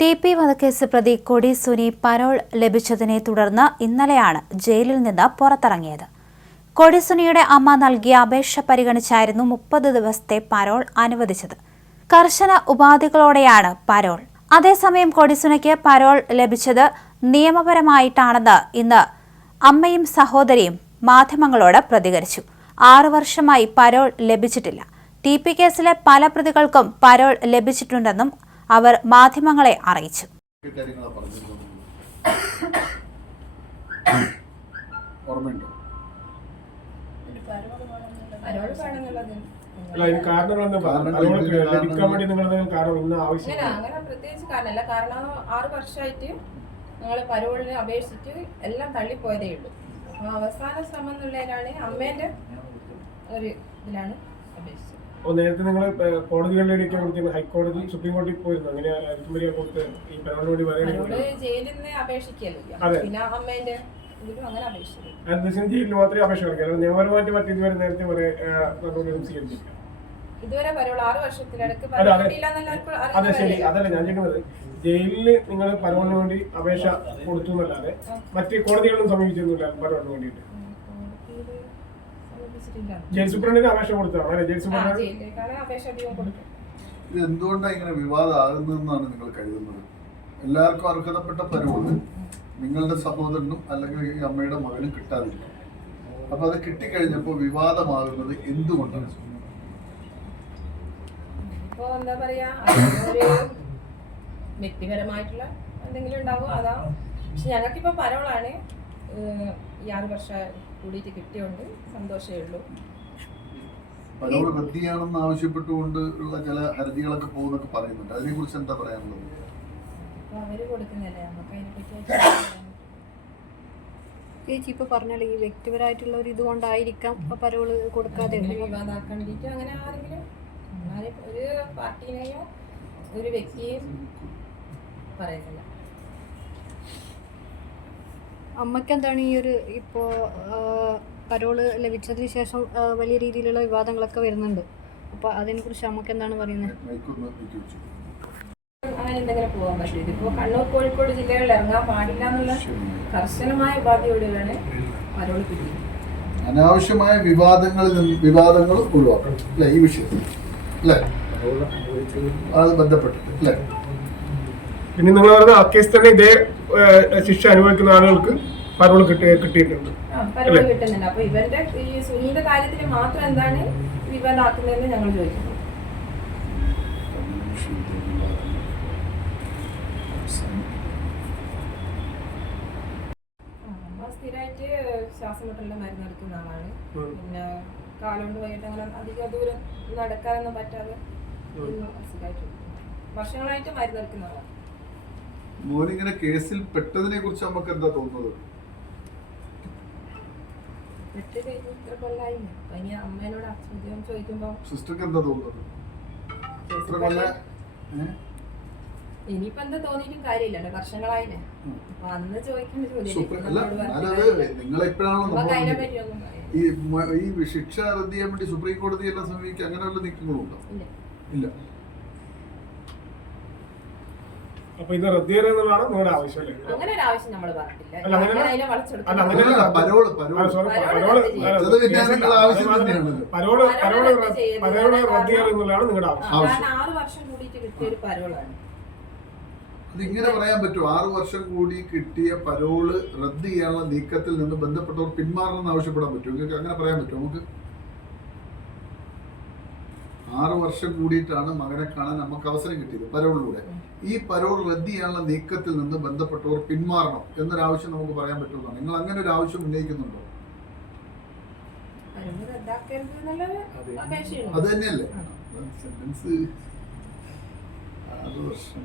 TP വധക്കേസ് പ്രതി കൊടി Suni parole ലഭിച്ചതിനെ തുടർന്ന് ഇന്നലെയാണ് ജയിലിൽ നിന്ന് പുറത്തിറങ്ങിയത്. കൊടി സുനിയുടെ അമ്മ നൽകിയ അപേക്ഷ പരിഗണിച്ചായിരുന്നു 30 ദിവസത്തെ പരോൾ അനുവദിച്ചത്. കർശന ഉപാധികളോടെയാണ് പരോൾ. അതേസമയം കൊടിസുനിക്ക് പരോൾ ലഭിച്ചത് നിയമപരമായിട്ടാണെന്ന് ഇന്ന് അമ്മയും സഹോദരിയും മാധ്യമങ്ങളോട് പ്രതികരിച്ചു. 6 വർഷമായി പരോൾ ലഭിച്ചിട്ടില്ല. TP കേസിലെ പല പ്രതികൾക്കും പരോൾ ലഭിച്ചിട്ടുണ്ടെന്നും അവർ മാധ്യമങ്ങളെ അറിയിച്ചു. പ്രത്യേകിച്ച് കാരണമല്ല, കാരണം 6 വർഷമായിട്ട് ഞങ്ങൾ പരോളിന് അപേക്ഷിച്ചിട്ട് എല്ലാം തള്ളിപ്പോയതേ ഉള്ളൂ. അപ്പോൾ അവസാന ശ്രമം എന്നുള്ളതിനാണ് അമ്മേന്റെ ഒരു ഇതിലാണ് അപേക്ഷിച്ചത്. നേരത്തെ നിങ്ങൾ കോടതികളിലേക്ക് ഹൈക്കോടതി സുപ്രീം കോടതി പോയിരുന്നു, അങ്ങനെ ജയിലിൽ നിന്ന് അപേക്ഷിക്കല്ലോ, പിന്നെ അമ്മേന്റെ ഇതിലും അങ്ങനെ അപേക്ഷിച്ചു. ജയിലിൽ മാത്രമേ അപേക്ഷ കൊടുക്കാം, നിയമപരമായിട്ട് മറ്റിതുവരെ നേരത്തെ ഇതുവരെ പരോൾ 6 വർഷത്തിലടക്ക്. അതെ ശരി, അതല്ല ഞാൻ ചോദിക്കുന്നത്, ജയിലില് നിങ്ങൾ പരോളിന് വേണ്ടി അപേക്ഷ കൊടുത്തു എന്നല്ലാതെ മറ്റ് കോടതികളിലും സമീപിച്ചിരുന്നില്ല പരോളിന് വേണ്ടിയിട്ട്? ജയിൽ സൂപ്രണ്ടിന് അപേക്ഷ കൊടുത്തതാണ് ജയിൽ സൂപ്രണ്ട്. ഇത് എന്തുകൊണ്ടാണ് ഇങ്ങനെ വിവാദമാകുന്നതെന്നാണ് നിങ്ങൾ കരുതുന്നത്? എല്ലാവർക്കും അർഹതപ്പെട്ട പരോള് നിങ്ങളുടെ സഹോദരനും അല്ലെങ്കിൽ ഈ അമ്മയുടെ മകനും കിട്ടാതിരിക്കും. അപ്പൊ അത് കിട്ടിക്കഴിഞ്ഞപ്പോൾ വിവാദമാകുന്നത് എന്തുകൊണ്ടാണ്? ഇപ്പോ എന്താ പറയാ, വ്യക്തിപരമായിട്ടുള്ള എന്തെങ്കിലും ഉണ്ടാവും, അതാ. പക്ഷെ ഞങ്ങൾക്കിപ്പോ പരോളാണ് ഈ 6 വർഷം കൂടിയിട്ട് കിട്ടിയോണ്ട് സന്തോഷമേ ഉള്ളൂ. പരോൾ റദ്ദിയാണെന്ന് ആവശ്യപ്പെട്ടുകൊണ്ട് ഉള്ള ചില ഹർജികളൊക്കെ പോകുന്നൊക്കെ പറയുന്നുണ്ട്, അതിനെ കുറിച്ച് എന്താ പറയാനുള്ളത്? അവര് കൊടുക്കുന്നല്ലേ, നമുക്ക് അതിനെപ്പറ്റി ചേച്ചി ഇപ്പൊ പറഞ്ഞാൽ ഈ വ്യക്തിപരമായിട്ടുള്ള ഒരു ഇതുകൊണ്ടായിരിക്കാം പരോള് കൊടുക്കാതെ വിവാദാക്കണ്ടിട്ട് അങ്ങനെ ആരെങ്കിലും ഒരു പാർട്ടിനെയോ ഒരു വ്യക്തിയെയും പറയുന്നില്ല. അമ്മയ്ക്ക് എന്താണ് ഈ ഒരു ഇപ്പോ പരോള് ലഭിച്ചതിന് ശേഷം വലിയ രീതിയിലുള്ള വിവാദങ്ങളൊക്കെ വരുന്നുണ്ട്, അപ്പൊ അതിനെ കുറിച്ച് അമ്മക്ക് എന്താണ് പറയുന്നത്? അങ്ങനെ എന്തെങ്കിലും പോകാൻ പറ്റില്ല. ഇപ്പോ കണ്ണൂർ കോഴിക്കോട് ജില്ലകളിൽ ഇറങ്ങാൻ പാടില്ല എന്നുള്ള കർശനമായ ഉപാധിയോടെയാണ് പരോള് കിട്ടിയത്. അനാവശ്യമായ വിവാദങ്ങൾ ഒഴിവാക്കണം അല്ലെ ഈ വിഷയത്തിൽ, അല്ലേ? അത് ബന്ധപ്പെട്ടിട്ട് അല്ലേ? പിന്നെ നിങ്ങൾ പറഞ്ഞ ആ കേസ് തന്നെ ഇതേ ശിക്ഷ അനുഭവിക്കുന്ന ആളുകൾക്ക് പരോൾ കിട്ടിയിട്ടുണ്ട്. പരോൾ കിട്ടുന്നുണ്ട്. അപ്പൊ ഇവന്റെ ഈ സുനിയുടെ കാര്യത്തിൽ മാത്രം എന്താണ് വിവാദമാക്കുന്നതെന്ന് ഞങ്ങൾ ചോദിക്കുന്നു. സ്ഥിരമായിട്ട് ശ്വാസം മുട്ടലിന്റെ മരുന്ന് എടുക്കുന്ന ആളാണ്. പിന്നെ കാലുകൊണ്ട് വൈകിട്ട് അങ്ങനെ അധികം ദൂരം നടക്കാനൊന്നും പറ്റാതെ വർഷങ്ങളായിട്ട് മരുന്ന് എടുക്കുന്ന ആളാണ്. മോനിങ്ങനെ കേസിൽ പെട്ടതിനെ കുറിച്ച് നമുക്ക് എന്താ തോന്നുന്നത്? അമ്മേനോട് ചോദിക്കുമ്പോ സിസ്റ്റർക്ക് എന്താ തോന്നുന്നത്? ഇനിയിപ്പോ എന്താ തോന്നിയിട്ടും കാര്യമില്ലല്ലോ, വർഷങ്ങളായില്ലേ. അപ്പൊ അന്ന് ചോദിക്കേണ്ട ഈ ശിക്ഷ റദ്ദ് ചെയ്യാൻ വേണ്ടി സുപ്രീം കോടതി എല്ലാം സമീപിക്കുക, അങ്ങനെ വല്ല നീക്കങ്ങളുണ്ടോ? ഇല്ല. അപ്പൊ ഇത് റദ്ദ് ചെയ്യുന്നതാണ് നിങ്ങളുടെ ആവശ്യം അല്ലേ? അങ്ങനെ ഒരു ആവശ്യം നമ്മൾ പറഞ്ഞിട്ടില്ല. പരോള് റദ്ദ് ചെയ്യുന്നതാണ് നിങ്ങളുടെ ആവശ്യം. 6 വർഷം കൂടിയിട്ട് കിട്ടിയ ഒരു പരോളാണ്. അതിങ്ങനെ പറയാൻ പറ്റുമോ? 6 വർഷം കൂടി കിട്ടിയ പരോള് റദ്ദ് ചെയ്യാനുള്ള നീക്കത്തിൽ നിന്ന് ബന്ധപ്പെട്ടവർ പിന്മാറണമെന്ന് ആവശ്യപ്പെടാൻ പറ്റുമോ? നിങ്ങൾക്ക് അങ്ങനെ പറയാൻ പറ്റുമോ? നമുക്ക് 6 വർഷം കൂടിയിട്ടാണ് മകനെ കാണാൻ നമുക്ക് അവസരം കിട്ടിയത് പരോളിലൂടെ. ഈ പരോൾ റദ്ദ് ചെയ്യാനുള്ള നീക്കത്തിൽ നിന്ന് ബന്ധപ്പെട്ടവർ പിന്മാറണം എന്നൊരാവശ്യം നമുക്ക് പറയാൻ പറ്റുമെന്നാണ്. നിങ്ങൾ അങ്ങനെ ഒരു ആവശ്യം ഉന്നയിക്കുന്നുണ്ടോ? അത് തന്നെയല്ലേ സെന്റൻസ്? 6 വർഷം